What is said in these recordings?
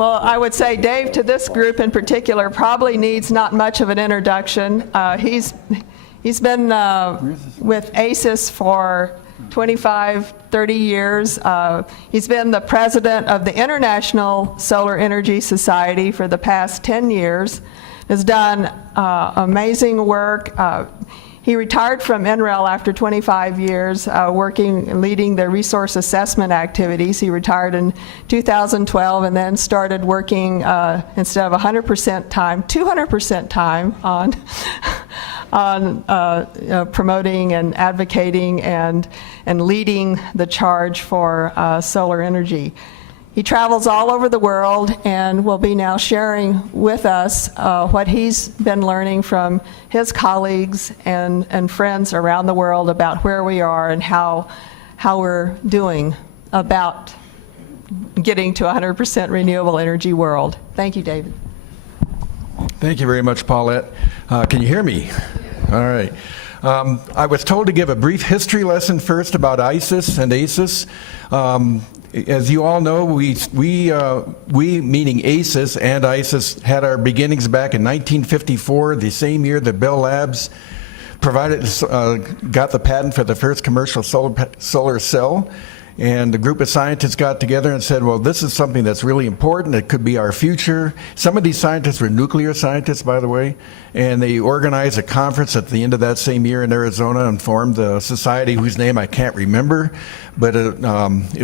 Well, I would say Dave, to this group in particular, probably needs not much of an introduction. He's been with ISES for 25, 30 years. He's been the president of the International Solar Energy Society for the past 10 years, has done amazing work. He retired from NREL after 25 years leading the resource assessment activities. He retired in 2012 and then started working instead of 100% time, 200% time on promoting and advocating and leading the charge for solar energy. He travels all over the world and will be now sharing with us what he's been learning from his colleagues and friends around the world about where we are and how we're doing about getting to a 100% renewable energy world. Thank you, David. Thank you very much, Paulette. Can you hear me? All right. I was told to give a brief history lesson first about ISES and ACES. As you all know, we meaning ACES and ISES had our beginnings back in 1954, the same year that Bell Labs got the patent for the first commercial solar cell. And a group of scientists got together and said, well, this is something that's really important. It could be our future. Some of these scientists were nuclear scientists, by the way, and they organized a conference at the end of that same year in Arizona and formed a society whose name I can't remember, but it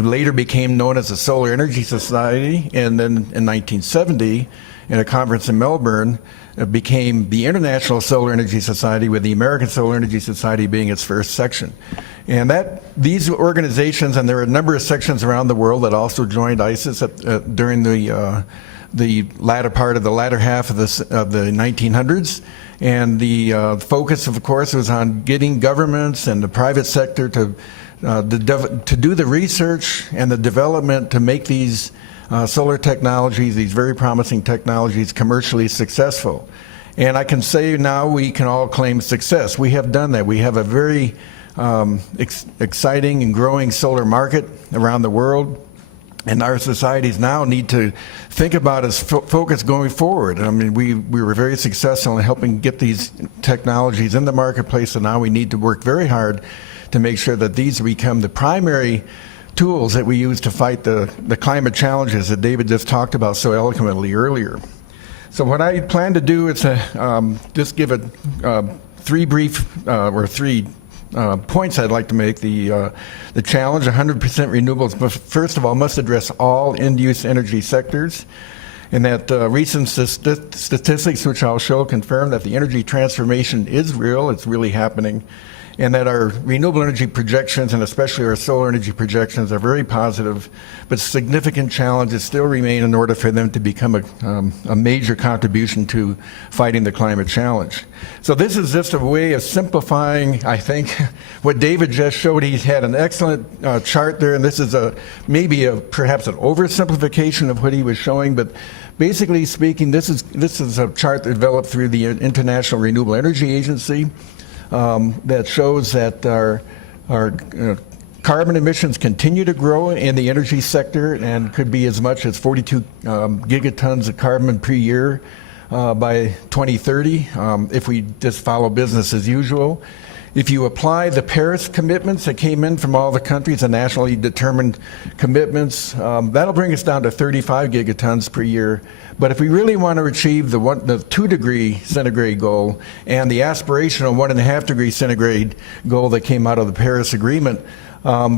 later became known as the Solar Energy Society. And then in 1970, in a conference in Melbourne, it became the International Solar Energy Society, with the American Solar Energy Society being its first section. And these organizations, and there are a number of sections around the world that also joined ISES during the latter part of the latter half of the 1900s. And the focus, of course, was on getting governments and the private sector to do the research and the development to make these solar technologies, these very promising technologies, commercially successful. And I can say now we can all claim success. We have done that. We have a very exciting and growing solar market around the world. And our societies now need to think about its focus going forward. I mean, we were very successful in helping get these technologies in the marketplace, and now we need to work very hard to make sure that these become the primary tools that we use to fight the climate challenges that David just talked about so eloquently earlier. So what I plan to do is just give three points I'd like to make. The challenge, 100% renewables, but first of all, must address all end-use energy sectors. And that recent statistics, which I'll show, confirm that the energy transformation is real, it's really happening, and that our renewable energy projections, and especially our solar energy projections, are very positive, but significant challenges still remain in order for them to become a major contribution to fighting the climate challenge. So this is just a way of simplifying, I think, what David just showed. He had an excellent chart there, and this is perhaps an oversimplification of what he was showing, but basically speaking, this is a chart developed through the International Renewable Energy Agency. That shows that our carbon emissions continue to grow in the energy sector and could be as much as 42 gigatons of carbon per year by 2030 if we just follow business as usual. If you apply the Paris commitments that came in from all the countries, the nationally determined commitments, that'll bring us down to 35 gigatons per year. But if we really want to achieve the 2-degree centigrade goal and the aspirational 1.5-degree centigrade goal that came out of the Paris Agreement,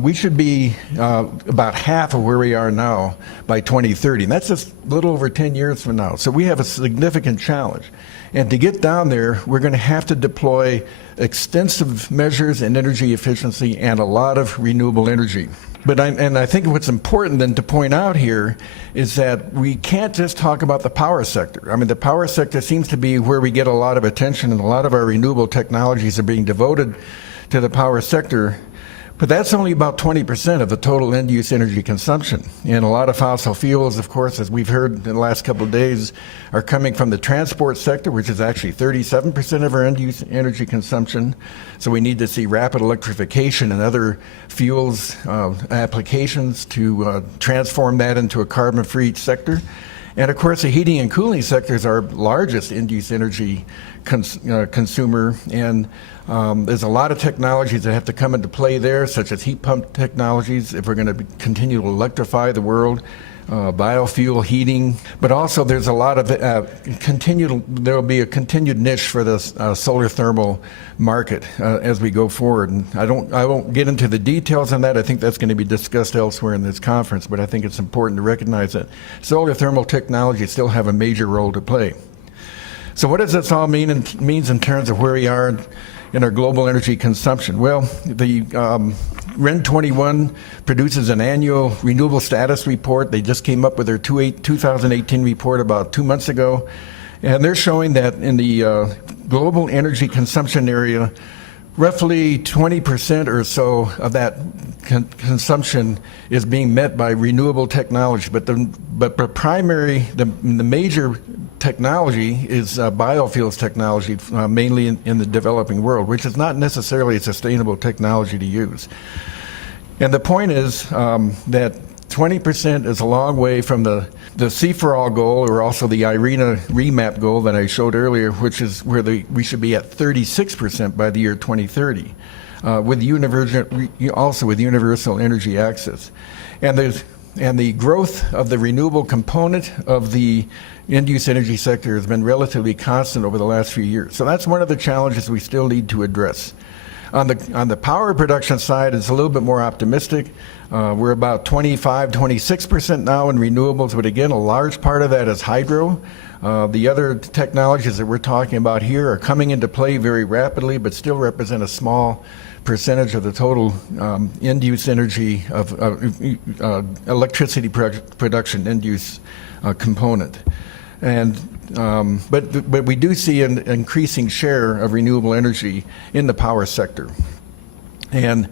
we should be about half of where we are now by 2030. And that's just a little over 10 years from now. So we have a significant challenge. And to get down there, we're going to have to deploy extensive measures in energy efficiency and a lot of renewable energy. But I think what's important then to point out here is that we can't just talk about the power sector. I mean, the power sector seems to be where we get a lot of attention, and a lot of our renewable technologies are being devoted to the power sector. But that's only about 20% of the total end-use energy consumption. And a lot of fossil fuels, of course, as we've heard in the last couple of days, are coming from the transport sector, which is actually 37% of our end-use energy consumption. So we need to see rapid electrification and other fuels applications to transform that into a carbon-free sector. And of course, the heating and cooling sector is our largest end-use energy consumer, and there's a lot of technologies that have to come into play there, such as heat pump technologies, if we're going to continue to electrify the world, biofuel heating, but also there's a lot of there will be a continued niche for the solar thermal market as we go forward. And I won't get into the details on that. I think that's going to be discussed elsewhere in this conference, but I think it's important to recognize that solar thermal technologies still have a major role to play. So what does this all means in terms of where we are in our global energy consumption? Well, the REN 21 produces an annual renewable status report. They just came up with their 2018 report about 2 months ago. And they're showing that in the global energy consumption area, roughly 20% or so of that consumption is being met by renewable technology. But the major technology is biofuels technology, mainly in the developing world, which is not necessarily a sustainable technology to use. And the point is that 20% is a long way from the C4All goal, or also the IRENA remap goal that I showed earlier, which is where we should be at 36% by the year 2030, with universal energy access. And the growth of the renewable component of the end-use energy sector has been relatively constant over the last few years. So that's one of the challenges we still need to address. On the power production side, it's a little bit more optimistic. We're about 26% now in renewables, but again, a large part of that is hydro. The other technologies that we're talking about here are coming into play very rapidly, but still represent a small percentage of the total end-use energy of electricity production end-use component. And but we do see an increasing share of renewable energy in the power sector. And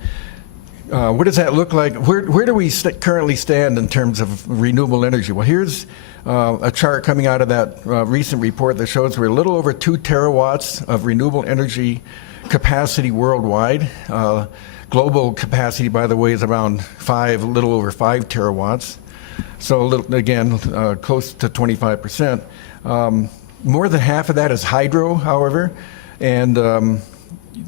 what does that look like? Where do we currently stand in terms of renewable energy? Well, here's a chart coming out of that recent report that shows we're a little over 2 terawatts of renewable energy capacity worldwide. Global capacity, by the way, is around a little over 5 terawatts. So again, close to 25%. More than half of that is hydro, however, and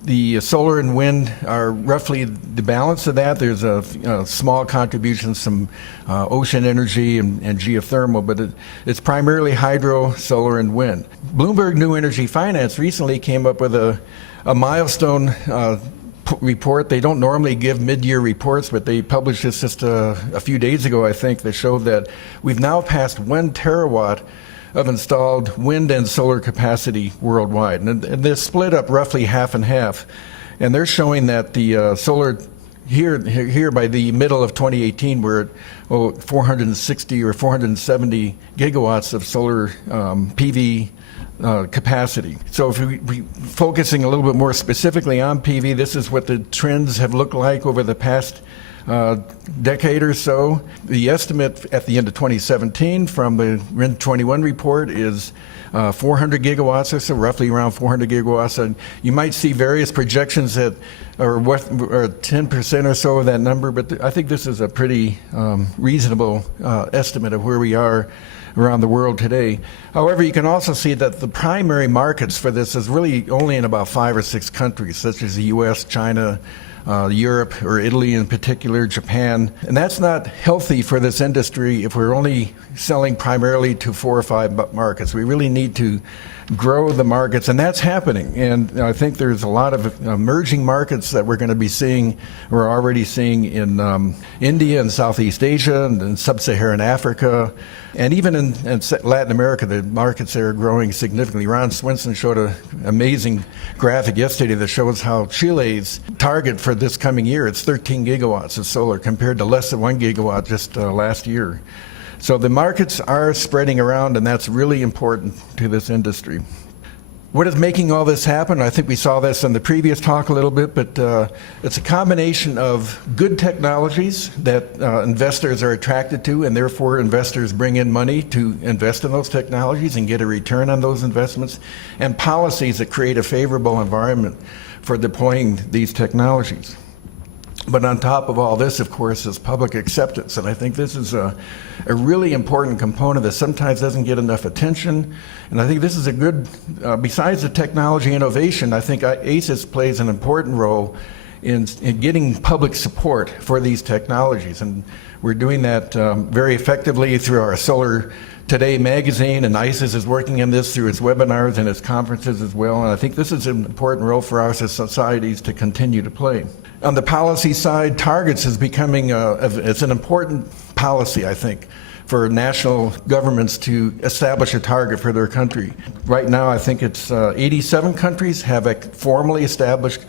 the solar and wind are roughly the balance of that. There's a small contributions from ocean energy and geothermal, but it's primarily hydro, solar, and wind. Bloomberg New Energy Finance recently came up with a milestone report. They don't normally give mid-year reports, but they published this just a few days ago, I think, that showed that we've now passed 1 terawatt of installed wind and solar capacity worldwide. And they're split up roughly half and half. And they're showing that the solar, here by the middle of 2018, we're at 460 or 470 gigawatts of solar PV capacity. So if we focusing a little bit more specifically on PV, this is what the trends have looked like over the past decade or so. The estimate at the end of 2017 from the REN 21 report is 400 gigawatts or so, roughly around 400 gigawatts. And you might see various projections that are 10% or so of that number, but I think this is a pretty reasonable estimate of where we are around the world today. However, you can also see that the primary markets for this is really only in about 5 or 6 countries, such as the US, China, Europe, or Italy in particular, Japan. And that's not healthy for this industry if we're only selling primarily to 4 or 5 markets. We really need to grow the markets, and that's happening. And I think there's a lot of emerging markets that we're going to be seeing, we're already seeing in India and Southeast Asia and in Sub-Saharan Africa. And even in Latin America, the markets there are growing significantly. Ron Swinson showed an amazing graphic yesterday that shows how Chile's target for this coming year, it's 13 gigawatts of solar compared to less than 1 gigawatt just last year. So the markets are spreading around, and that's really important to this industry. What is making all this happen? I think we saw this in the previous talk a little bit, but it's a combination of good technologies that investors are attracted to, and therefore investors bring in money to invest in those technologies and get a return on those investments, and policies that create a favorable environment for deploying these technologies. But on top of all this, of course, is public acceptance. And I think this is a really important component that sometimes doesn't get enough attention. And I think this is a good, besides the technology innovation, I think ISES plays an important role in getting public support for these technologies. And we're doing that very effectively through our Solar Today magazine, and ISES is working on this through its webinars and its conferences as well. And I think this is an important role for our societies to continue to play. On the policy side, targets is becoming it's an important policy, I think, for national governments to establish a target for their country. Right now, I think it's 87 countries have formally established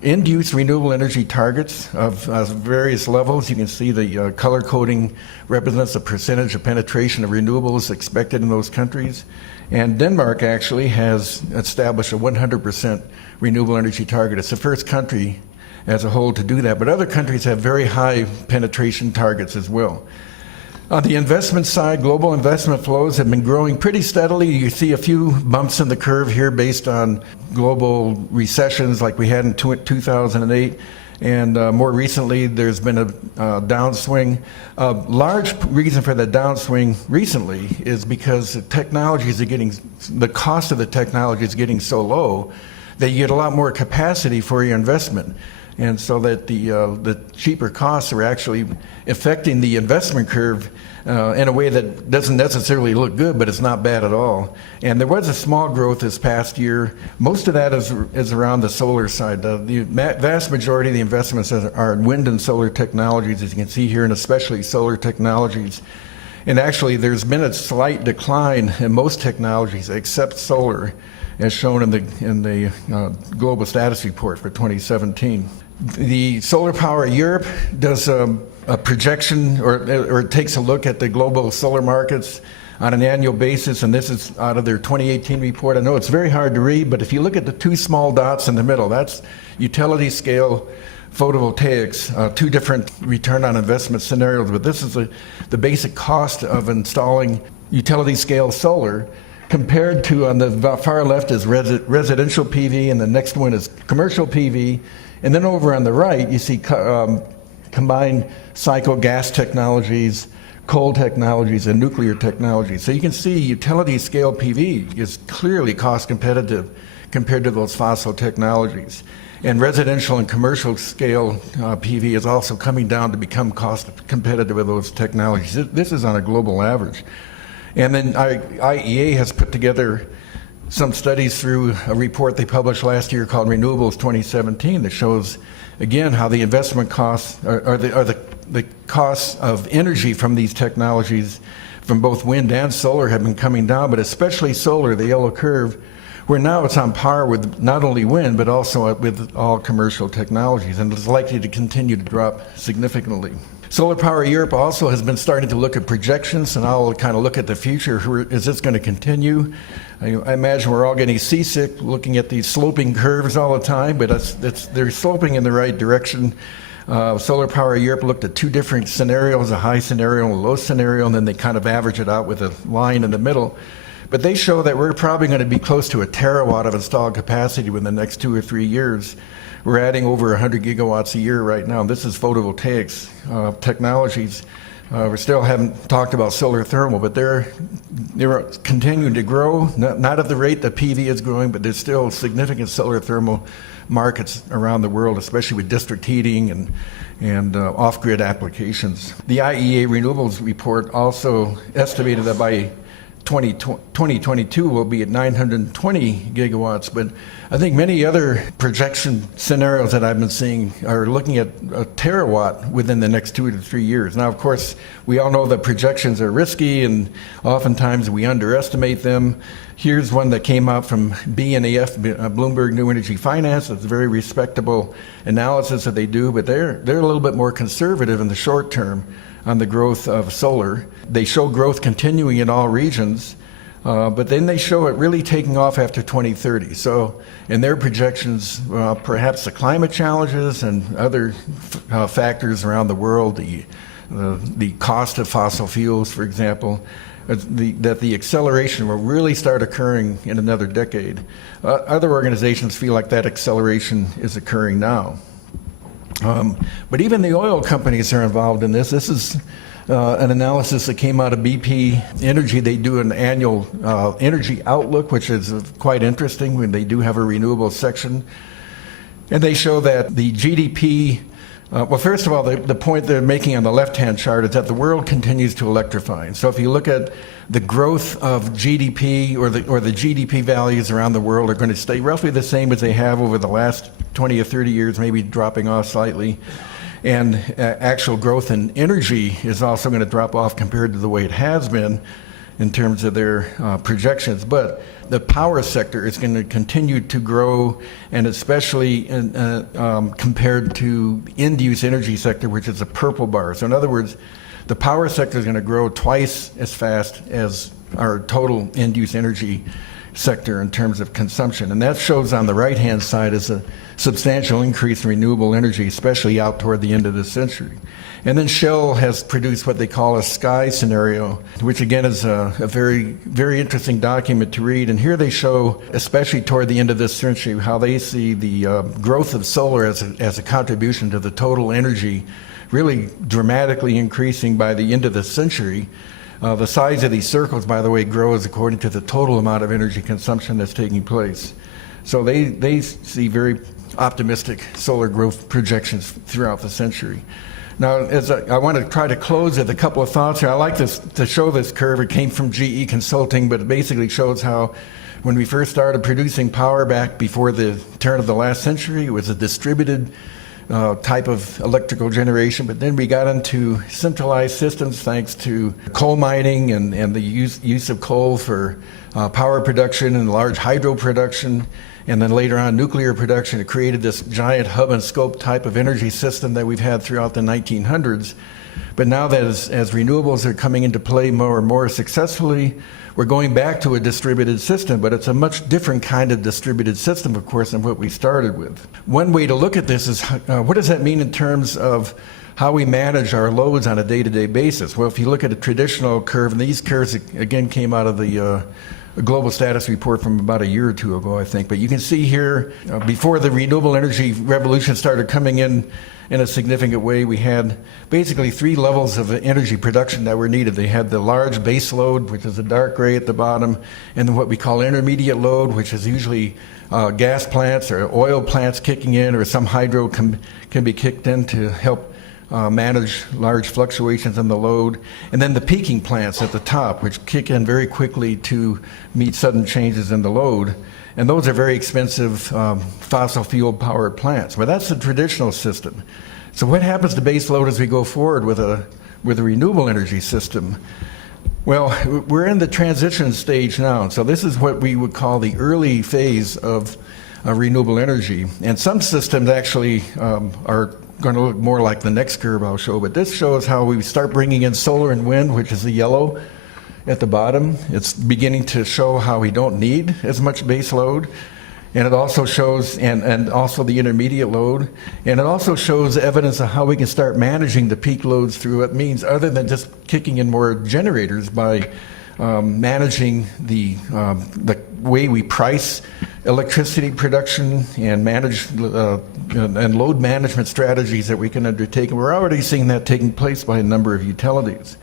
end-use renewable energy targets of various levels. You can see the color coding represents the percentage of penetration of renewables expected in those countries. And Denmark actually has established a 100% renewable energy target. It's the first country as a whole to do that, but other countries have very high penetration targets as well. On the investment side, global investment flows have been growing pretty steadily. You see a few bumps in the curve here based on global recessions like we had in 2008. And more recently, there's been a downswing. A large reason for the downswing recently is because the cost of the technology is getting so low that you get a lot more capacity for your investment. And so that the cheaper costs are actually affecting the investment curve in a way that doesn't necessarily look good, but it's not bad at all. And there was a small growth this past year. Most of that is around the solar side. The vast majority of the investments are in wind and solar technologies, as you can see here, and especially solar technologies. And actually, there's been a slight decline in most technologies except solar, as shown in the Global Status Report for 2017. The Solar Power Europe does a projection or takes a look at the global solar markets on an annual basis, and this is out of their 2018 report. I know it's very hard to read, but if you look at the two small dots in the middle, that's utility scale photovoltaics, two different return on investment scenarios, but this is the basic cost of installing utility scale solar compared to, on the far left is residential PV, and the next one is commercial PV. And then over on the right, you see combined cycle gas technologies, coal technologies, and nuclear technologies. So you can see utility scale PV is clearly cost competitive compared to those fossil technologies. And residential and commercial scale PV is also coming down to become cost competitive with those technologies. This is on a global average. And then IEA has put together some studies through a report they published last year called Renewables 2017 that shows, again, how the investment costs or the costs of energy from these technologies from both wind and solar have been coming down, but especially solar, the yellow curve, where now it's on par with not only wind, but also with all commercial technologies, and it's likely to continue to drop significantly. Solar Power Europe also has been starting to look at projections, and I'll kind of look at the future. Is this going to continue? I imagine we're all getting seasick looking at these sloping curves all the time, but they're sloping in the right direction. Solar Power Europe looked at two different scenarios, a high scenario and a low scenario, and then they kind of average it out with a line in the middle. But they show that we're probably going to be close to a terawatt of installed capacity within the next 2 or 3 years. We're adding over 100 gigawatts a year right now. This is photovoltaics technologies. We still haven't talked about solar thermal, but they're continuing to grow, not at the rate that PV is growing, but there's still significant solar thermal markets around the world, especially with district heating and off-grid applications. The IEA Renewables report also estimated that by 2022 will be at 920 gigawatts, but I think many other projection scenarios that I've been seeing are looking at a terawatt within the next 2 to 3 years. Now, of course, we all know that projections are risky and oftentimes we underestimate them. Here's one that came out from BNEF, Bloomberg New Energy Finance. It's a very respectable analysis that they do, but they're a little bit more conservative in the short term on the growth of solar. They show growth continuing in all regions, but then they show it really taking off after 2030. So in their projections, perhaps the climate challenges and other factors around the world, the cost of fossil fuels, for example, that the acceleration will really start occurring in another decade. Other organizations feel like that acceleration is occurring now. But even the oil companies are involved in this. This is an analysis that came out of BP Energy. They do an annual energy outlook, which is quite interesting when they do have a renewable section. And they show that the GDP, well, first of all, the point they're making on the left-hand chart is that the world continues to electrify. And so if you look at the growth of GDP or the GDP values around the world are going to stay roughly the same as they have over the last 20 or 30 years, maybe dropping off slightly. And actual growth in energy is also going to drop off compared to the way it has been in terms of their projections. But the power sector is going to continue to grow, and especially compared to end-use energy sector, which is the purple bar. So in other words, the power sector is going to grow twice as fast as our total end-use energy sector in terms of consumption. And that shows on the right-hand side as a substantial increase in renewable energy, especially out toward the end of this century. And then Shell has produced what they call a sky scenario, which again is a very, very interesting document to read. And here they show, especially toward the end of this century, how they see the growth of solar as a contribution to the total energy really dramatically increasing by the end of the century. The size of these circles, by the way, grows according to the total amount of energy consumption that's taking place. So they see very optimistic solar growth projections throughout the century. Now, as I want to try to close with a couple of thoughts here. I like to show this curve. It came from GE Consulting, but it basically shows how when we first started producing power back before the turn of the last century, it was a distributed type of electrical generation, but then we got into centralized systems thanks to coal mining and the use of coal for power production and large hydro production, and then later on nuclear production. It created this giant hub and scope type of energy system that we've had throughout the 1900s. But now that as renewables are coming into play more and more successfully, we're going back to a distributed system, but it's a much different kind of distributed system, of course, than what we started with. One way to look at this is what does that mean in terms of how we manage our loads on a day-to-day basis? Well, if you look at a traditional curve, and these curves again came out of the Global Status Report from about a year or two ago, I think. But you can see here, before the renewable energy revolution started coming in a significant way, we had basically three levels of energy production that were needed. They had the large base load, which is the dark gray at the bottom, and then what we call intermediate load, which is usually gas plants or oil plants kicking in, or some hydro can be kicked in to help manage large fluctuations in the load. And then the peaking plants at the top, which kick in very quickly to meet sudden changes in the load. And those are very expensive fossil fuel powered plants. But that's the traditional system. So what happens to base load as we go forward with a renewable energy system? Well, we're in the transition stage now. So this is what we would call the early phase of renewable energy. And some systems actually are going to look more like the next curve I'll show. But this shows how we start bringing in solar and wind, which is the yellow at the bottom. It's beginning to show how we don't need as much base load. And it also shows, and also the intermediate load. And it also shows evidence of how we can start managing the peak loads through what means other than just kicking in more generators by managing the way we price electricity production and manage and load management strategies that we can undertake. And we're already seeing that taking place by a number of utilities.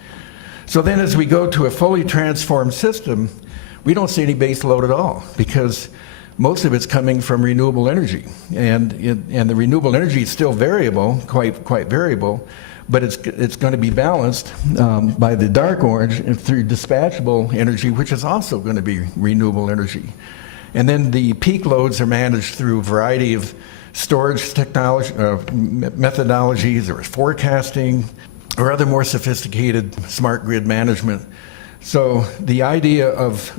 So then as we go to a fully transformed system, we don't see any base load at all because most of it's coming from renewable energy. And the renewable energy is still variable, quite variable, but it's going to be balanced by the dark orange and through dispatchable energy, which is also going to be renewable energy. And then the peak loads are managed through a variety of storage technology, methodologies or forecasting, or other more sophisticated smart grid management. So the idea of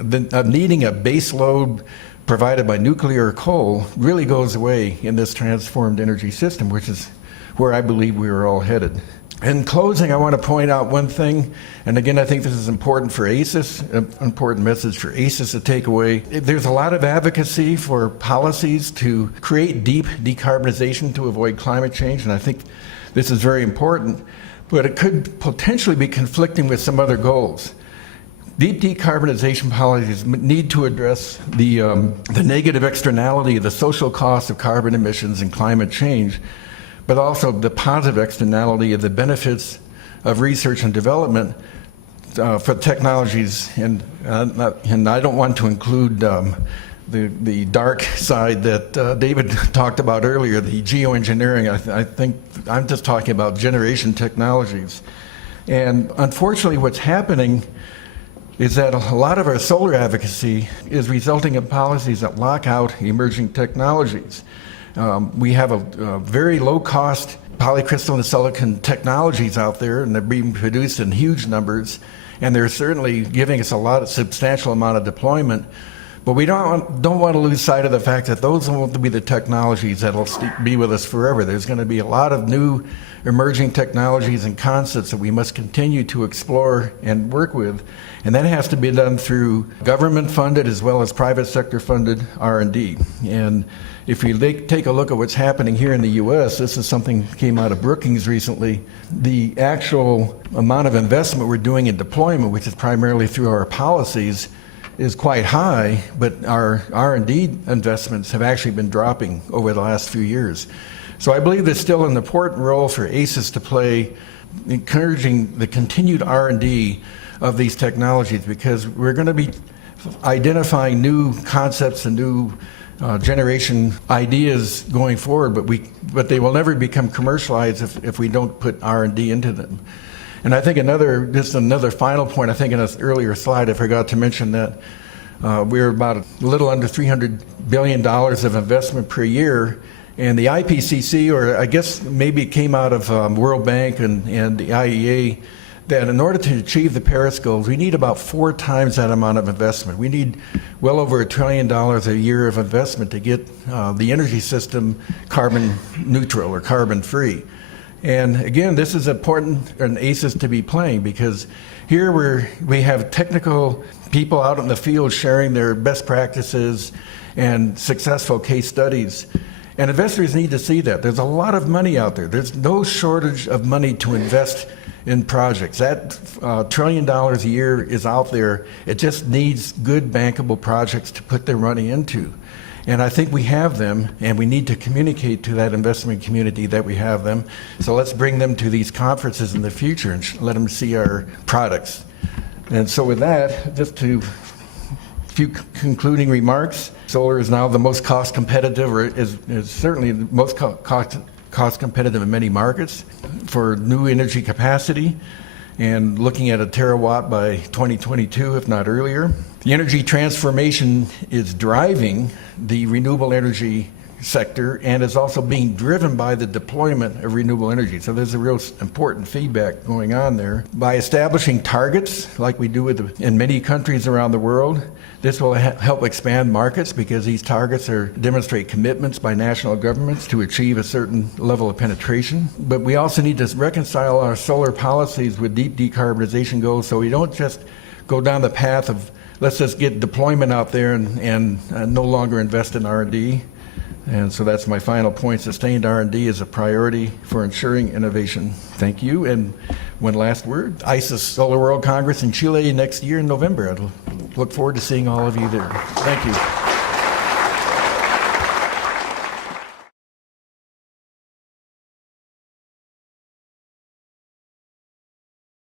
needing a base load provided by nuclear or coal really goes away in this transformed energy system, which is where I believe we are all headed. In closing, I want to point out one thing, and again, I think this is important for ISES, an important message for ISES to take away. There's a lot of advocacy for policies to create deep decarbonization to avoid climate change, and I think this is very important, but it could potentially be conflicting with some other goals. Deep decarbonization policies need to address the negative externality, the social cost of carbon emissions and climate change, but also the positive externality of the benefits of research and development for technologies. And I don't want to include the dark side that David talked about earlier, the geoengineering. I think I'm just talking about generation technologies. And unfortunately, what's happening is that a lot of our solar advocacy is resulting in policies that lock out emerging technologies. We have a very low-cost polycrystalline silicon technologies out there, and they're being produced in huge numbers, and they're certainly giving us a substantial amount of deployment. But we don't want to lose sight of the fact that those won't be the technologies that'll be with us forever. There's going to be a lot of new emerging technologies and concepts that we must continue to explore and work with, and that has to be done through government-funded as well as private sector-funded R&D. And if you take a look at what's happening here in the U.S., this is something that came out of Brookings recently. The actual amount of investment we're doing in deployment, which is primarily through our policies, is quite high, but our R&D investments have actually been dropping over the last few years. So I believe there's still an important role for ISES to play, encouraging the continued R&D of these technologies, because we're going to be identifying new concepts and new generation ideas going forward, but they will never become commercialized if we don't put R&D into them. And I think just another final point, I think in an earlier slide, I forgot to mention that we're about a little under $300 billion of investment per year. And the IPCC, or I guess maybe it came out of World Bank and the IEA, that in order to achieve the Paris goals, we need about 4 times that amount of investment. We need well over $1 trillion a year of investment to get the energy system carbon neutral or carbon free. And again, this is important in ISES to be playing, because here we have technical people out in the field sharing their best practices and successful case studies. And investors need to see that. There's a lot of money out there. There's no shortage of money to invest in projects. That $1 trillion a year is out there. It just needs good bankable projects to put their money into. And I think we have them, and we need to communicate to that investment community that we have them. So let's bring them to these conferences in the future and let them see our products. And so with that, just a few concluding remarks. Solar is now the most cost competitive, or is certainly the most cost competitive in many markets for new energy capacity, and looking at a terawatt by 2022, if not earlier. The energy transformation is driving the renewable energy sector and is also being driven by the deployment of renewable energy. So there's a real important feedback going on there. By establishing targets like we do in many countries around the world, this will help expand markets, because these targets demonstrate commitments by national governments to achieve a certain level of penetration. But we also need to reconcile our solar policies with deep decarbonization goals, so we don't just go down the path of let's just get deployment out there and no longer invest in R&D. And so that's my final point. Sustained R&D is a priority for ensuring innovation. Thank you. And one last word, ISES Solar World Congress in Chile next year in November. I look forward to seeing all of you there. Thank you.